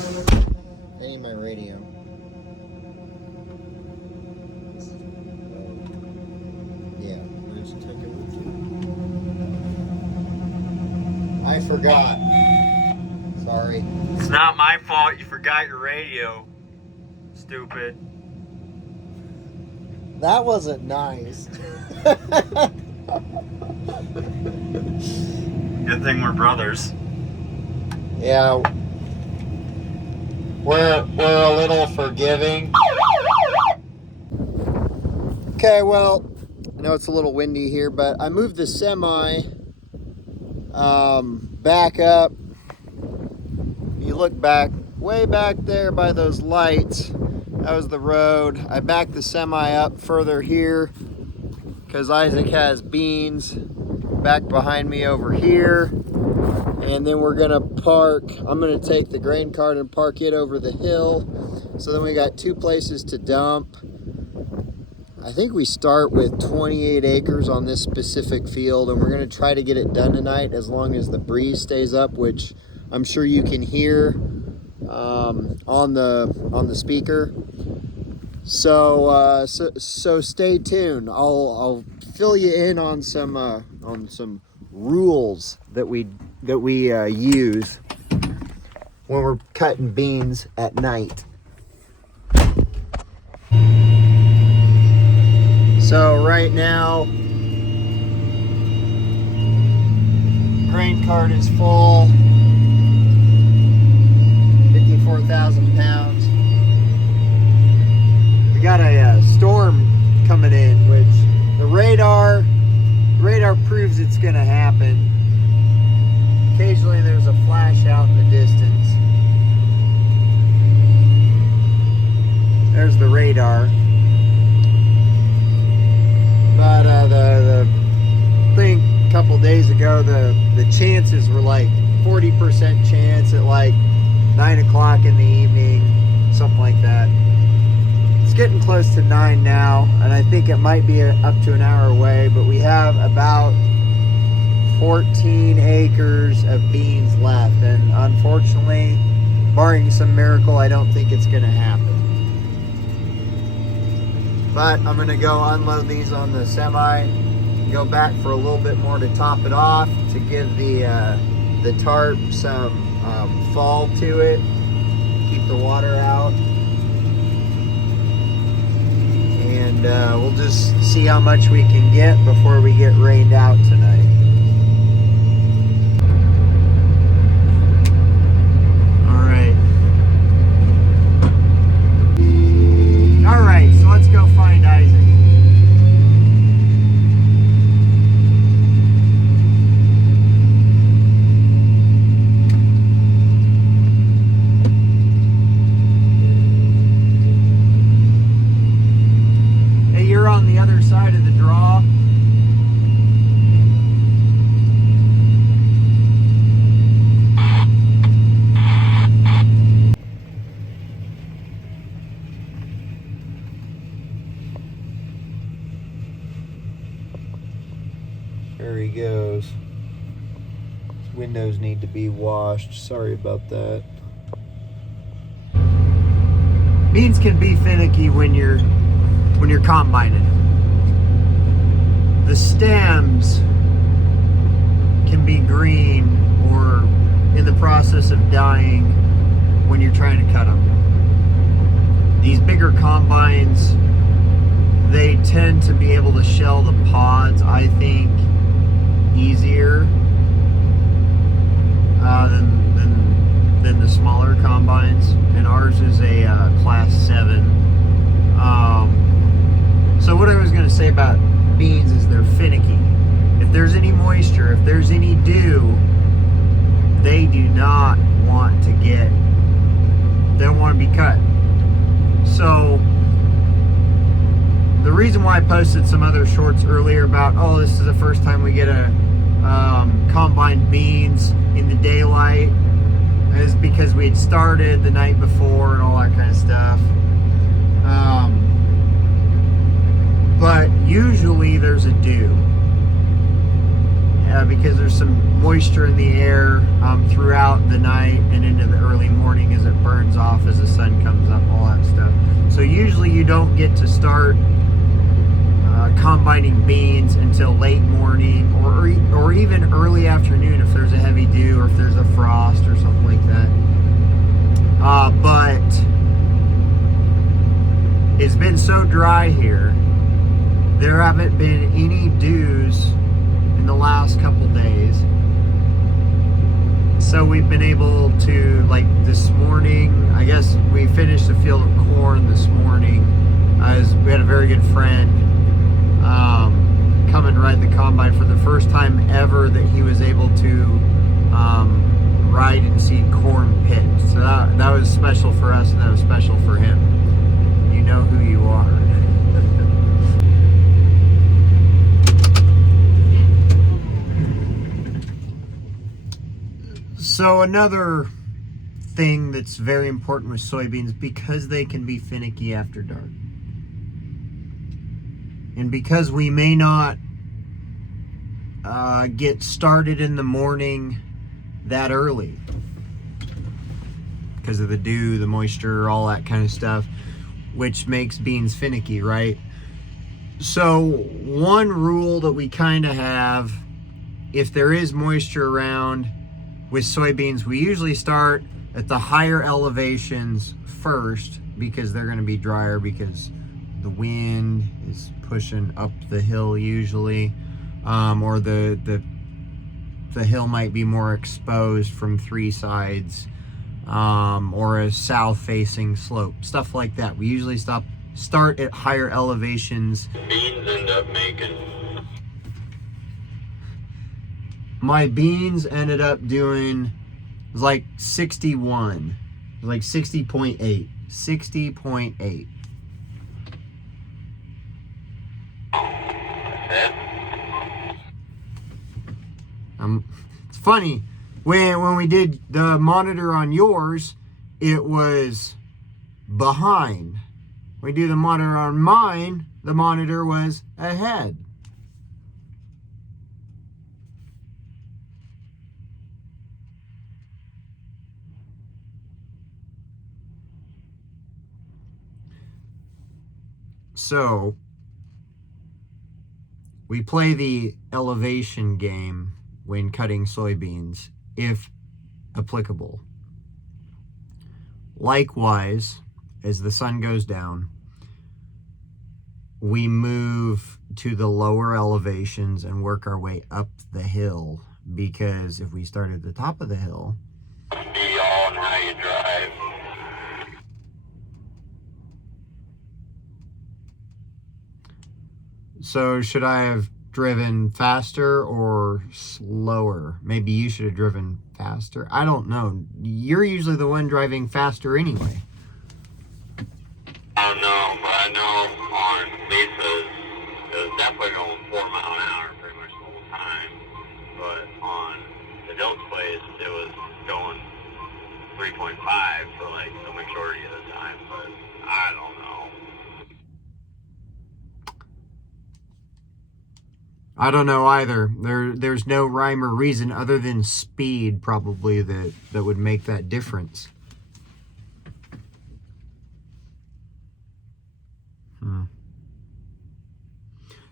I need my radio. Yeah, where's the ticket? I forgot. Sorry. It's not my fault you forgot your radio. Stupid. That wasn't nice. Good thing we're brothers. Yeah. We're a little forgiving. Okay, well, I know it's a little windy here, but I moved the semi back up. You look back, way back there by those lights, that was the road. I backed the semi up further here because Isaac has beans back behind me over here. And then we're gonna park, I'm gonna take the grain cart and park it over the hill. So then we got two places to dump. I think we start with 28 acres on this specific field, and we're gonna try to get it done tonight as long as the breeze stays up, which I'm sure you can hear on the speaker. So stay tuned. I'll fill you in on some rules that we use when we're cutting beans at night. So right now, grain cart is full, 54,000 pounds. We got a storm coming in, which the radar proves it's gonna happen. Occasionally there's a flash out in the distance. There's the radar. But the thing a couple days ago, the chances were like 40% chance at like 9 o'clock in the evening, something like that. It's getting close to 9 now, and I think it might be up to an hour away, but we have about 14 acres of beans left, and unfortunately, barring some miracle, I don't think it's going to happen. But I'm going to go unload these on the semi, go back for a little bit more to top it off, to give the tarp some fall to it, keep the water out, and we'll just see how much we can get before we get rained out tonight. All right, so let's go find Isaac. Hey, you're on the other side of the draw. There he goes. His windows need to be washed. Sorry about that. Beans can be finicky when you're combining. The stems can be green or in the process of dying when you're trying to cut them. These bigger combines, they tend to be able to shell the pods, I think, easier than the smaller combines, and ours is a class 7. So what I was going to say about beans is they're finicky. If there's any moisture, if there's any dew, they do not want to be cut. So the reason why I posted some other shorts earlier about, oh, this is the first time we get a combined beans in the daylight, is because we had started the night before and all that kind of stuff. But usually there's a dew, because there's some moisture in the air throughout the night and into the early morning as it burns off as the sun comes up, all that stuff. So usually you don't get to start combining beans until late morning or even early afternoon if there's a heavy dew or if there's a frost or something like that. But it's been so dry here, there haven't been any dews in the last couple days. So we've been able to, like this morning, I guess we finished a field of corn this morning. We had a very good friend come and ride the combine for the first time ever that he was able to ride and see corn picked. So that was special for us, and that was special for him. You know who you are. So another thing that's very important with soybeans, because they can be finicky after dark, and because we may not get started in the morning that early because of the dew, the moisture, all that kind of stuff, which makes beans finicky, right? So one rule that we kind of have, if there is moisture around with soybeans, we usually start at the higher elevations first because they're going to be drier, because the wind is pushing up the hill usually, or the hill might be more exposed from three sides, or a south-facing slope, stuff like that. We usually start at higher elevations. Beans end up making. My beans ended up doing, it was like 61, it was like 60.8, 60.8. It's funny, when we did the monitor on yours, it was behind. When we do the monitor on mine, the monitor was ahead. So we play the elevation game when cutting soybeans, if applicable. Likewise, as the sun goes down, we move to the lower elevations and work our way up the hill, because if we start at the top of the hill, Be on how you drive. so should I have driven faster or slower? Maybe you should have driven faster. I don't know. You're usually the one driving faster anyway. I don't know, but I know on Lisa's, it was definitely going 4 mile an hour pretty much the whole time. But on the Dilt's place, it was going 3.5 for like the majority of the time. But I don't know. I don't know either. There's no rhyme or reason other than speed, probably, that would make that difference.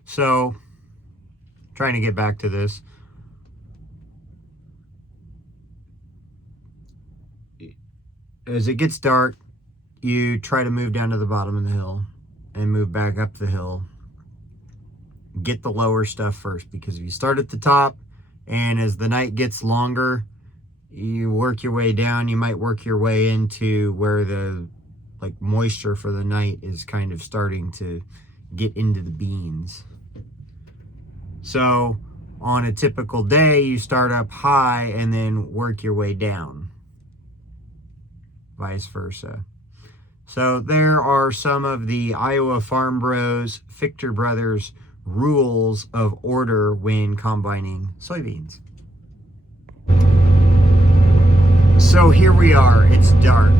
So, trying to get back to this. As it gets dark, you try to move down to the bottom of the hill and move back up the hill. Get the lower stuff first, because if you start at the top and as the night gets longer, you work your way down, you might work your way into where the moisture for the night is kind of starting to get into the beans. So on a typical day, you start up high and then work your way down, vice versa. So there are some of the Iowa Farm Bros, Fichter Brothers rules of order when combining soybeans. So here we are, it's dark.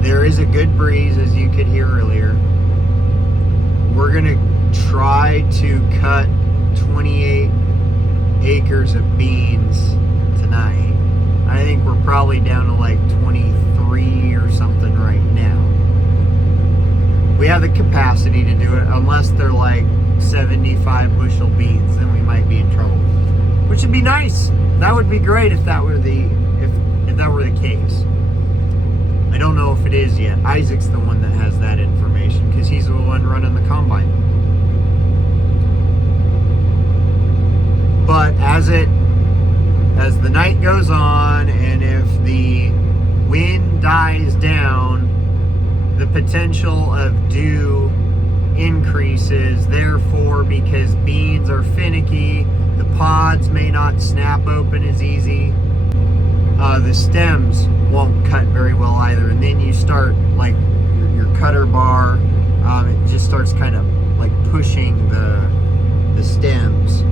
There is a good breeze, as you could hear earlier. We're gonna try to cut 28 acres of beans tonight. I think we're probably down to like 23 have the capacity to do it, unless they're like 75 bushel beans, then we might be in trouble. Which would be nice. That would be great if that were the if that were the case. I don't know if it is yet. Isaac's the one that has that information because he's the one running the combine. But as the night goes on, and if the wind dies down, the potential of dew increases. Therefore, because beans are finicky, the pods may not snap open as easy. The stems won't cut very well either, and then you start like your cutter bar. It just starts kind of like pushing the stems.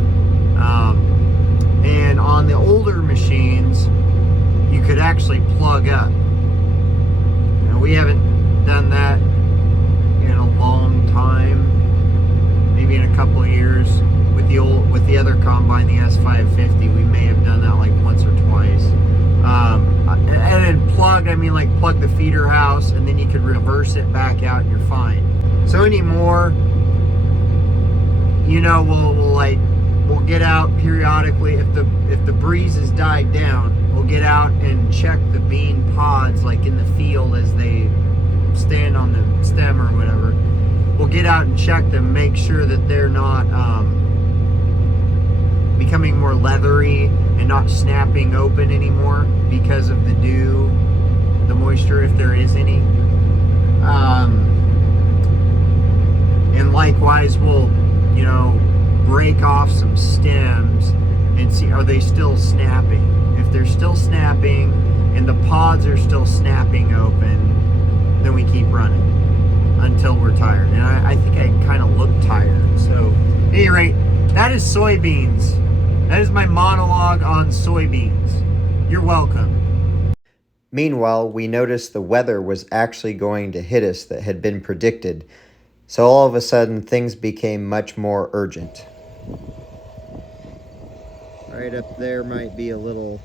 And on the older machines, you could actually plug up. And we haven't done that in a long time, maybe in a couple of years. With the other combine, the S550, we may have done that like once or twice. And then plug, I mean like plug the feeder house, and then you could reverse it back out and you're fine. So anymore, you know, we'll get out periodically. If the breeze has died down, we'll get out and check the bean pods like in the field as they stand on the stem or whatever. We'll get out and check them, make sure that they're not becoming more leathery and not snapping open anymore because of the dew, the moisture, if there is any. And likewise, we'll, you know, break off some stems and see, are they still snapping? If they're still snapping and the pods are still snapping open, then we keep running until we're tired. And I think I kind of look tired. So at any rate, that is soybeans. That is my monologue on soybeans. You're welcome. Meanwhile, we noticed the weather was actually going to hit us that had been predicted. So all of a sudden, things became much more urgent. Right up there might be a little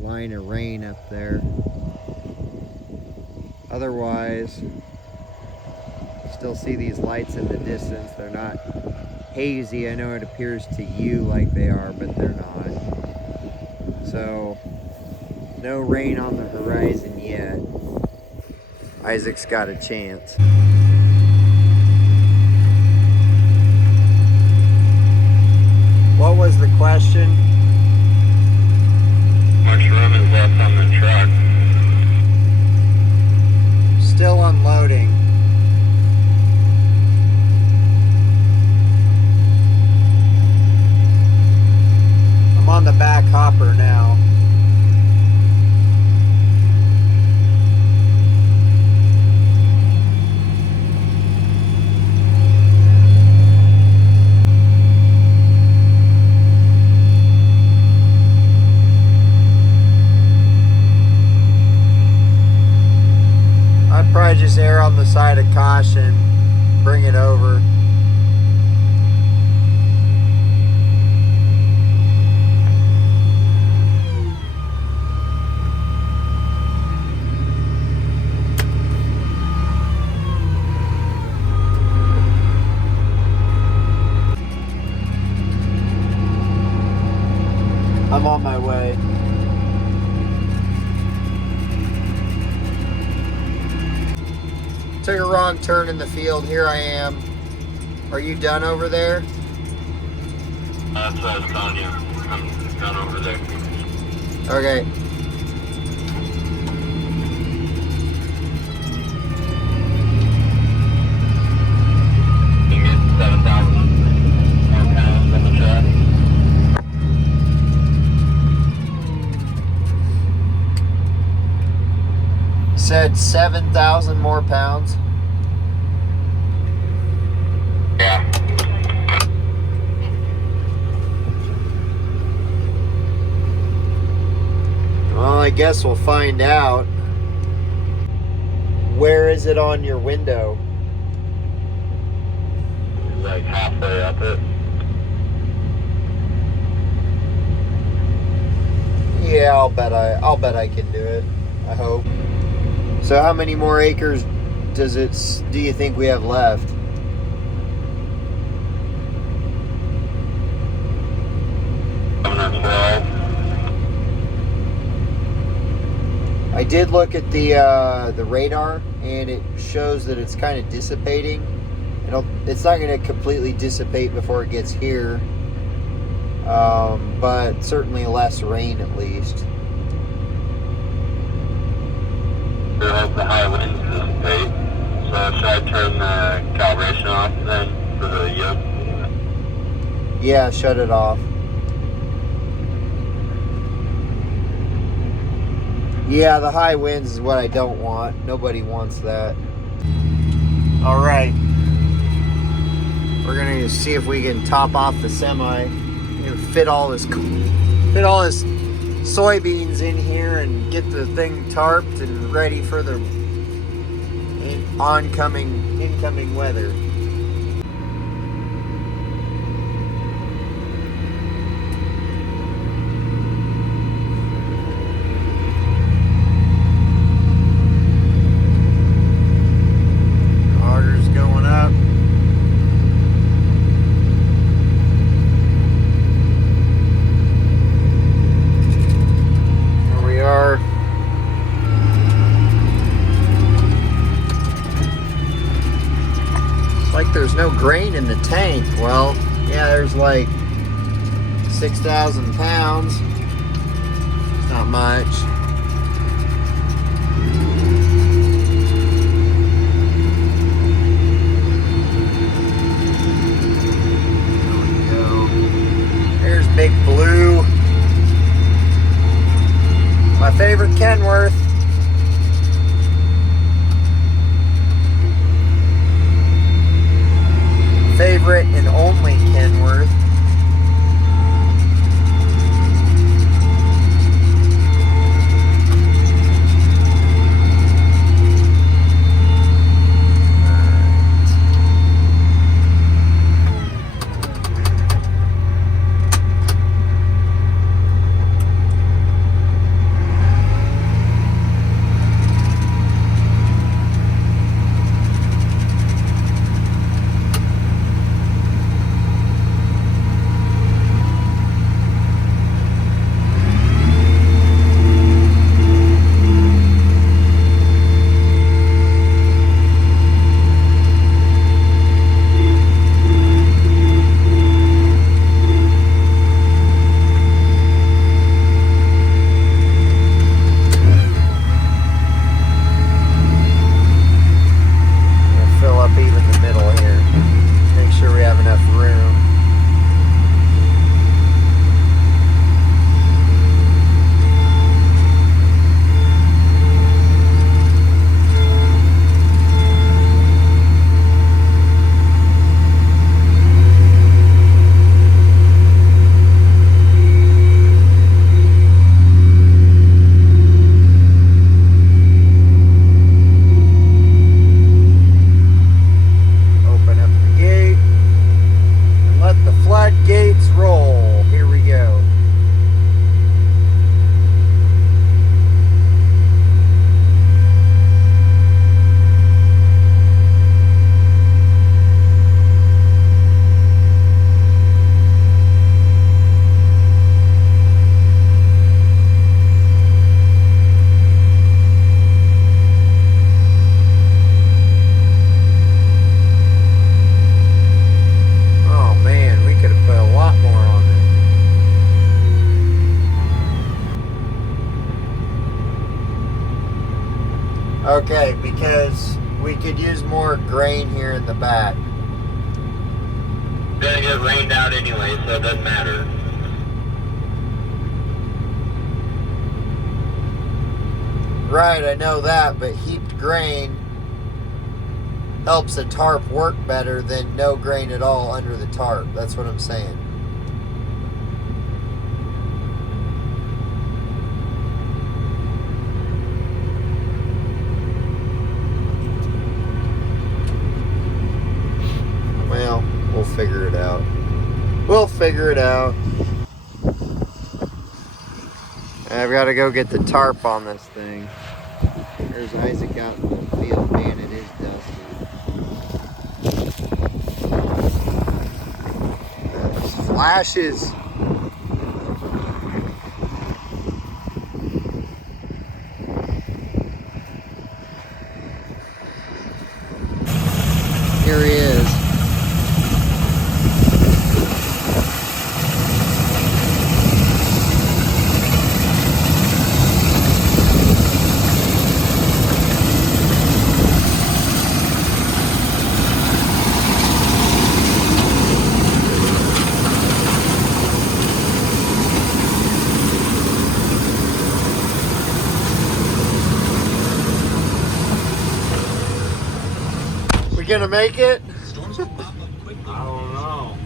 line of rain up there. Otherwise, still see these lights in the distance. They're not hazy. I know it appears to you like they are, but they're not. So, no rain on the horizon yet. Isaac's got a chance. What was the question? How much room is left on the truck? Still unloading. I'm on the back hopper now. I'd probably just err on the side of caution, bring it over. I'm on my way. Took a wrong turn in the field. Here I am. Are you done over there? That's what I was telling you. I'm done over there. Okay. You get 7,000 more pounds on the truck. Said 7,000 more pounds. Yeah. Well, I guess we'll find out. Where is it on your window? Like halfway up it. Yeah, I'll bet I can do it. I hope. So how many more acres do you think we have left? I did look at the radar, and it shows that it's kind of dissipating. It's not going to completely dissipate before it gets here, but certainly less rain at least. It has the high winds dissipate. So should I turn the calibration off then for the yoke? Yeah, shut it off. Yeah, the high winds is what I don't want. Nobody wants that. All right. We're gonna see if we can top off the semi and fit all this soybeans in here and get the thing tarped and ready for the incoming weather. Auger's going up. Here we are. It's like there's no grain in the tank. Well, yeah, there's like 6,000 pounds. It's not much. There's Big Blue. My favorite Kenworth. Favorite and only Kenworth. Okay, because we could use more grain here in the back. It's gonna get rained out anyway, so it doesn't matter. Right, I know that, but heaped grain helps the tarp work better than no grain at all under the tarp. That's what I'm saying. Well, we'll figure it out. We'll figure it out. I've got to go get the tarp on this thing. There's Isaac out in the field. Man, it is dusty. There's flashes. Here he is. We gonna make it? I don't know.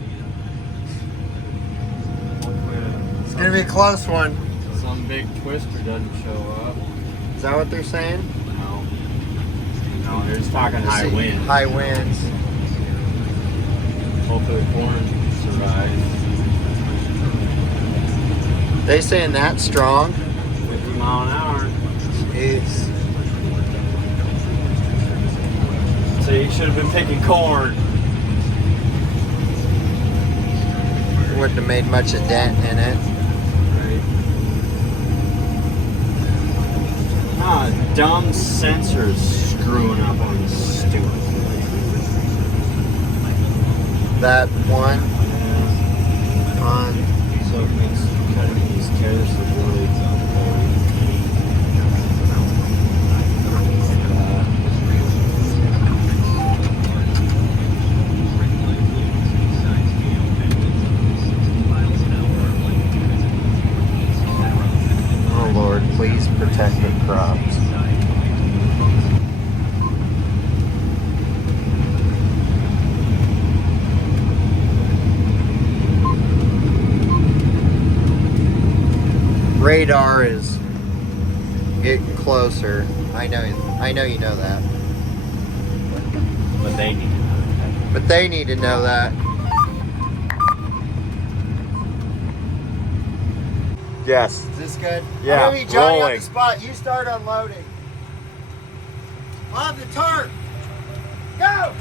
It's gonna be a close one. Some big twister doesn't show up. Is that what they're saying? No. No, they're just talking high winds. High winds. Hopefully the corn survives. They saying that strong? 50 mile an hour. Jeez. So you should have been picking corn. Wouldn't have made much of a dent in it. Ah, dumb sensors screwing up on this stupid thing. That one on. So it makes cutting these tears really Oh Lord, please protect the crops. Radar is getting closer. I know you know that. but they need to know. But they need to know that. Yes. Is this good? Yeah, I'm gonna be Johnny on rolling. the spot. You start unloading. On the tarp. Go!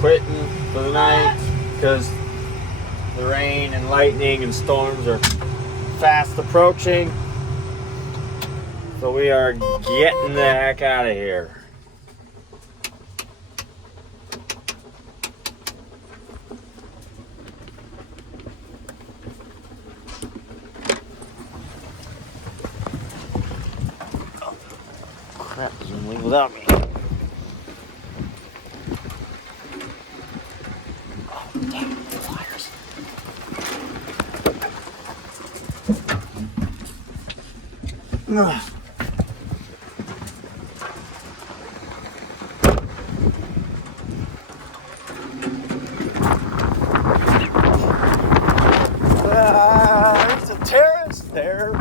Quitting for the night because the rain and lightning and storms are fast approaching. So we are getting the heck out of here. Crap, he's gonna leave without me. Damn flyers. Ugh. There's a terrace there.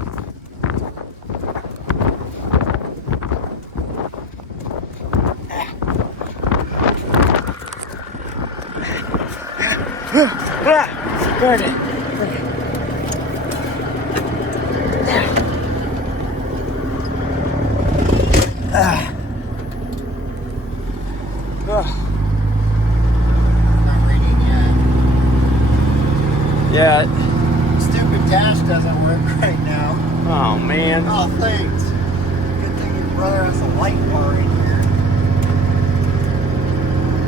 Burn it. Not reading yet. Yeah. Stupid dash doesn't work right now. Oh man. Oh, thanks. Good thing your brother has a light bar in here.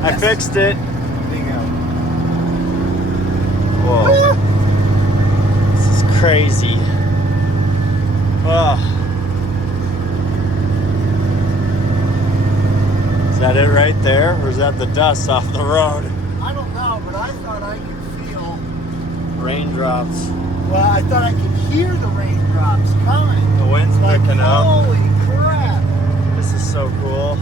I fixed it. There you go. Whoa. This is crazy. Oh. Is that it right there? Or is that the dust off the road? I don't know, but I thought I could feel. Raindrops. Well, I thought I could hear the raindrops coming. The wind's Like, picking up. holy crap. This is so cool.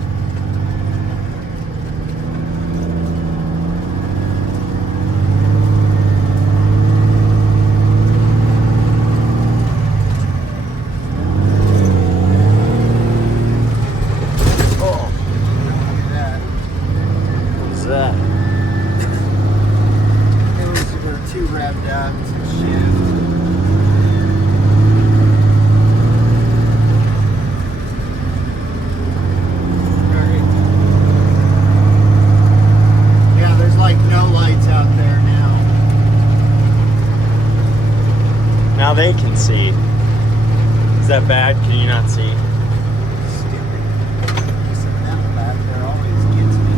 Oh, look at that. What is that? It was we're too revved up to shift. Alright. Yeah, there's like no lights out there now. Now they can see. Is that bad? Can you not see? Stupid. This and that back there always gets me.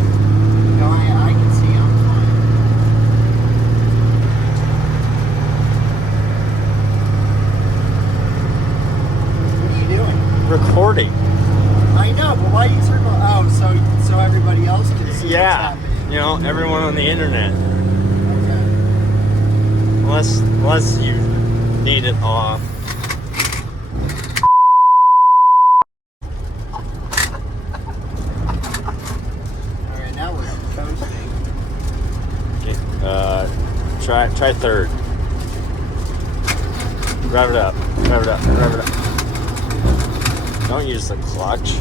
No, I can see, I'm fine. What are you doing? Recording. I know, but why are you turning on? Oh, so everybody else can see what's Yeah. happening. You know, everyone on the internet. Okay. Unless you need it off. Alright, now we're coasting. Okay. Try third. Rev it up. Rev it up. Rev it up. Don't use the clutch.